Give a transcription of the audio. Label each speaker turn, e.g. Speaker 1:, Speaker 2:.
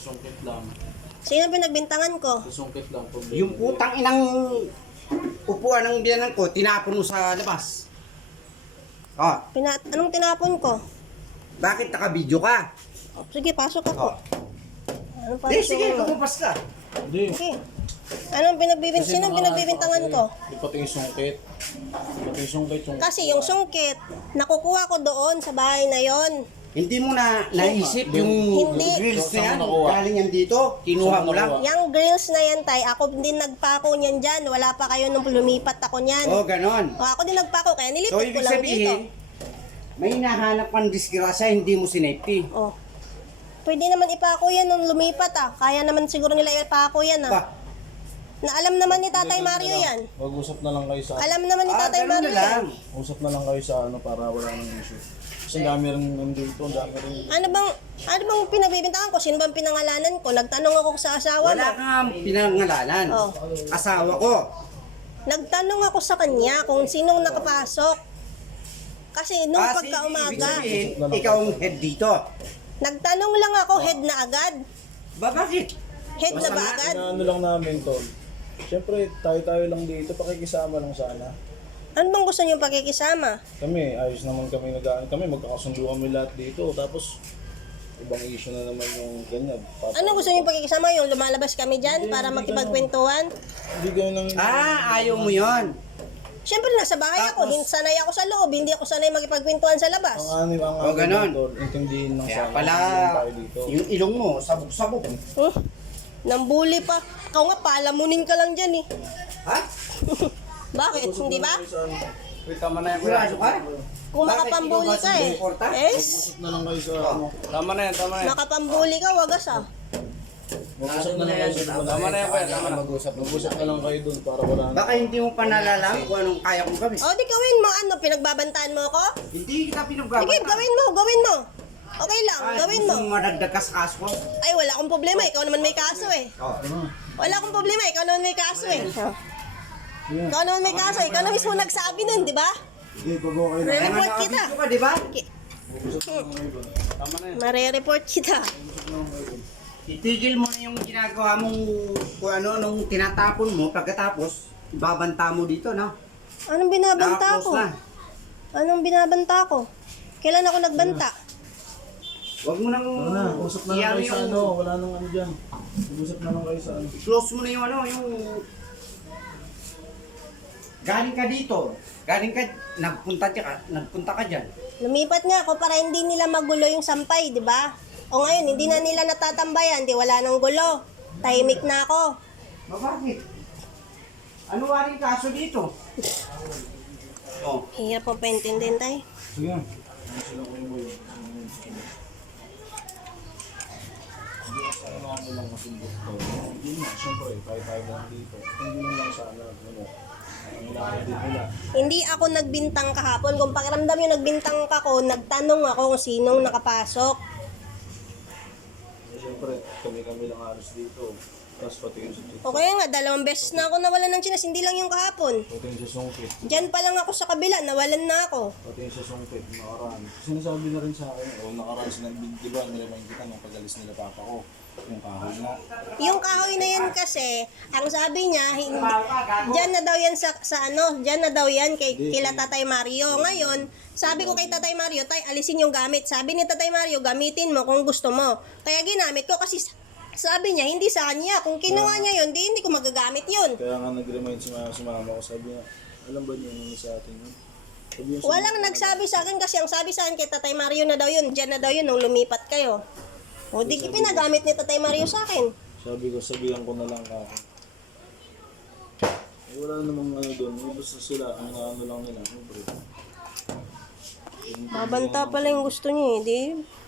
Speaker 1: Sungkit lang.
Speaker 2: Sino pinagbintangan ko?
Speaker 1: Sungkit lang. Problema.
Speaker 3: Yung putang inang upuan ng biyanan ko, tinapon mo sa labas. Oh,
Speaker 2: Anong tinapon ko?
Speaker 3: bakit naka-video ka?
Speaker 2: Sige, pasok ako.
Speaker 3: Oh.
Speaker 2: Anong
Speaker 3: Di,
Speaker 2: pasok
Speaker 3: sige,
Speaker 2: ako?
Speaker 3: lumabas ka.
Speaker 1: Hindi.
Speaker 2: Sige. Sinong pinagbibintangan ko?
Speaker 1: Di pati yung sungkit. Pati yung sungkit yung...
Speaker 2: Kasi yung sungkit, nakukuha ko doon sa bahay na yon.
Speaker 3: Hindi mo na naisip yung
Speaker 2: Hindi.
Speaker 3: grills na yan,
Speaker 1: Saan mo nakuha?
Speaker 3: galing yan dito, kinuha
Speaker 1: Saan
Speaker 3: mo
Speaker 1: mo
Speaker 3: lang.
Speaker 1: nakuha?
Speaker 2: Yung grills na yan, tay, ako din nagpako niyan dyan. Wala pa kayo nung lumipat ako niyan.
Speaker 3: Oh, ganon.
Speaker 2: O, ako din nagpako, kaya
Speaker 3: So,
Speaker 2: nilipat ko
Speaker 3: ibig
Speaker 2: lang dito.
Speaker 3: sabihin, may hinahanap kang disgrasya, hindi mo sinafety.
Speaker 2: Oh. Pwede naman ipako yan nung lumipat ah. Kaya naman siguro nila ipako yan ah.
Speaker 3: Pa,
Speaker 2: Na alam naman ni Tatay Mario yan.
Speaker 1: Mag-usap na lang kayo sa...
Speaker 2: Alam naman ni Tatay
Speaker 3: ganun
Speaker 2: Mario
Speaker 3: na lang.
Speaker 2: yan.
Speaker 1: Usap na lang kayo sa ano para wala nang issue. Kasi ang dami rin nandito, ang dami rin...
Speaker 2: Ano bang pinagbibintangan ko? Sino bang pinangalanan ko? Nagtanong ako sa asawa
Speaker 3: Wala
Speaker 2: mo.
Speaker 3: kang pinangalanan.
Speaker 2: Oh.
Speaker 3: Asawa ko.
Speaker 2: Nagtanong ako sa kanya kung sinong nakapasok. Kasi nung
Speaker 3: Kasi ibig
Speaker 2: pagkaumaga,
Speaker 3: sabihin, ikaw ang head dito.
Speaker 2: nagtanong lang ako, head na agad.
Speaker 3: Bakit?
Speaker 2: Head na ba
Speaker 3: Masama.
Speaker 2: agad?
Speaker 1: Ano lang namin, Tol. Siyempre, tayo-tayo lang dito, pakikisama lang sana.
Speaker 2: Ano bang gusto niyong pakikisama?
Speaker 1: Kami, ayos naman kami nagaan kami, magkakasundo kami lahat dito. Tapos, ibang issue na naman yung ganyan.
Speaker 2: Ano gusto niyong pakikisama? Yung lumalabas kami dyan para makipagkwentuhan?
Speaker 1: Hindi ganun ang...
Speaker 3: Ayaw mo yon.
Speaker 2: Siyempre, nasa bahay ako.
Speaker 3: Tapos-
Speaker 2: Sanay ako sa loob. Hindi ako sanay makipagkwentuhan sa labas.
Speaker 1: Ang
Speaker 3: Oh, ganun.
Speaker 1: Tol, intindihin lang
Speaker 3: Kaya
Speaker 1: sana.
Speaker 3: pala,
Speaker 1: Hindi tayo dito.
Speaker 3: yung ilong mo, sabog-sabog.
Speaker 2: Nambuli pa. Ikaw nga, palamunin ka lang dyan eh.
Speaker 3: Ha?
Speaker 2: Bakit? Hindi ba?
Speaker 1: Wait, tama na yan.
Speaker 3: Sigurado ka?
Speaker 2: Kung
Speaker 3: Bakit?
Speaker 2: makapambuli
Speaker 3: Ikaw ba
Speaker 2: ka
Speaker 3: si
Speaker 2: eh.
Speaker 3: Buporta?
Speaker 2: Yes.
Speaker 1: Usap na lang kayo sa ano. Tama na yan, tama
Speaker 2: Makapambuli ka, wagas ah.
Speaker 1: Mag-usap na lang kayo sa Tama na yan, kuya. Tama na. Mag-usap na lang kayo dun para wala na.
Speaker 3: Baka hindi mo pa nalala kung anong kaya kong gawin.
Speaker 2: O, di gawin mo. Ano, pinagbabantaan mo ako?
Speaker 3: Hindi kita
Speaker 2: Sige,
Speaker 3: pinagbabata.
Speaker 2: gawin mo. Okay lang, gawin mo.
Speaker 3: Gusto mo madagdag ka sa kaso ko?
Speaker 2: Ay, wala akong problema. Ikaw naman may kaso eh.
Speaker 3: Oh.
Speaker 2: Wala akong problema. Ikaw naman may kaso eh. Ikaw naman may kaso. Ikaw na mismo nagsabi nun, di ba?
Speaker 1: Sige, bago kayo na.
Speaker 3: Kaya nga
Speaker 2: Re-report kita.
Speaker 3: nakabidyo ka, di ba?
Speaker 1: Tama na yan.
Speaker 2: Mare-report kita.
Speaker 3: Itigil mo na yung ginagawa mong kung ano, nung tinatapon mo, pagkatapos, ibabanta mo dito, no?
Speaker 2: Anong binabanta
Speaker 3: Nakaklos
Speaker 2: ko?
Speaker 3: na.
Speaker 2: Anong binabanta ko? Kailan ako nagbanta?
Speaker 3: Huwag mo nang
Speaker 1: Wala na, usap na lang
Speaker 3: iyan
Speaker 1: kayo sa
Speaker 3: yung-
Speaker 1: ano. Wala nang ano dyan. Mag-usap na lang kayo sa ano.
Speaker 3: Close mo na yung ano, yung... Galing ka dito. Nagpunta ka dyan.
Speaker 2: Lumipat nga ako para hindi nila magulo yung sampay, di ba? O ngayon, hindi na nila natatambayan, di wala nang gulo. Tahimik na ako.
Speaker 3: Bakit? Ano waring kaso dito? Oh.
Speaker 2: Hirap mo paintindihan tayo.
Speaker 1: Sige. Ano sila ko yung boy? Ano lang kasi gusto. Hindi na, syempre, tayo lang dito. Hindi lang sana, ano, ang lahat din nila.
Speaker 2: Hindi ako nagbintang kahapon. Kung pakiramdam yung nagbintang ako, nagtanong ako kung sinong nakapasok.
Speaker 1: Siyempre, kami lang halos dito. Tapos pati yung sa
Speaker 2: O kaya nga, 2 beses na ako nawalan ng chinas, hindi lang yung kahapon.
Speaker 1: pati yung sa sungkit.
Speaker 2: Diyan pa lang ako sa kabila, nawalan na ako.
Speaker 1: Pati yung sa sungkit, nakaraan. Sinasabi na rin sa akin, nakaraan sila, di ba, niremind kita nung pag-alis nila papa ko. Yung kahoy nga.
Speaker 2: Yung kahoy na yan kasi, ang sabi niya, hindi, diyan na daw yan sa ano, diyan na daw yan kila Tatay Mario. Ngayon, sabi ko kay Tatay Mario, tay, alisin yung gamit. Sabi ni Tatay Mario, gamitin mo kung gusto mo. Kaya ginamit ko kasi sabi niya, hindi sa kanya. Kung kinuha niya yun, hindi ko magagamit yun.
Speaker 1: Kaya nga nag-remind si mama ko, sabi niya, alam ba niyo yung sa atin yun? Sabi niya,
Speaker 2: Walang nagsabi sa akin kasi ang sabi sa akin kay Tatay Mario na daw yun, diyan na daw yun nung lumipat kayo. O di pinagamit ni Tatay Mario sa akin.
Speaker 1: sabi ko, sabihan ko na lang ako. Eh, wala namang ano doon, basta sila, ang ano lang nila, siyempre.
Speaker 2: Babanta pala yung gusto niya eh, di?